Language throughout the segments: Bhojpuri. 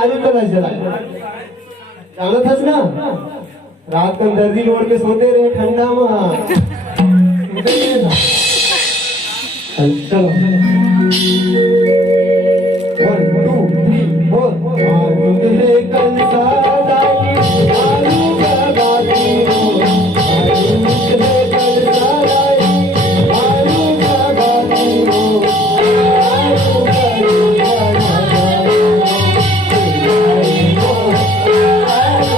आलू कलश जलाया। जाना था ना, रात को दर्जी लोड़ के सोते रहे ठंडा में। चलो 1 2 3 4 आलू के कल सादाई आलू का बाती हो, आलू के कल सादाई आलू का बाती हो, आलू का आलू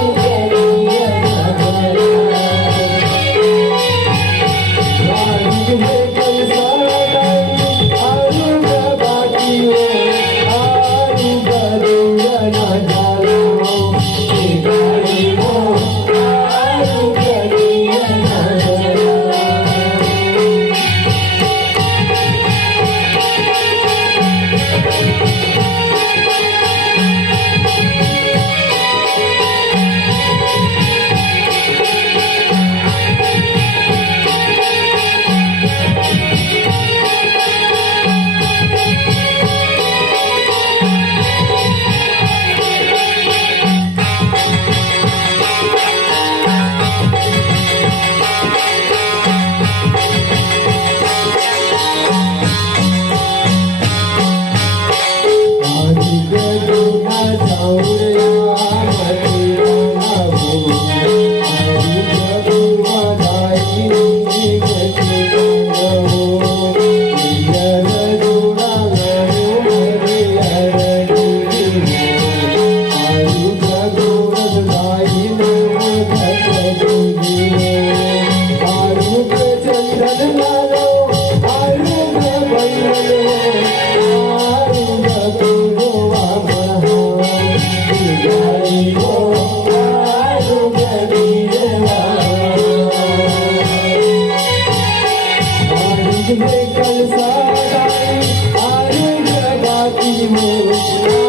कल सादाई आलू का बाती हो।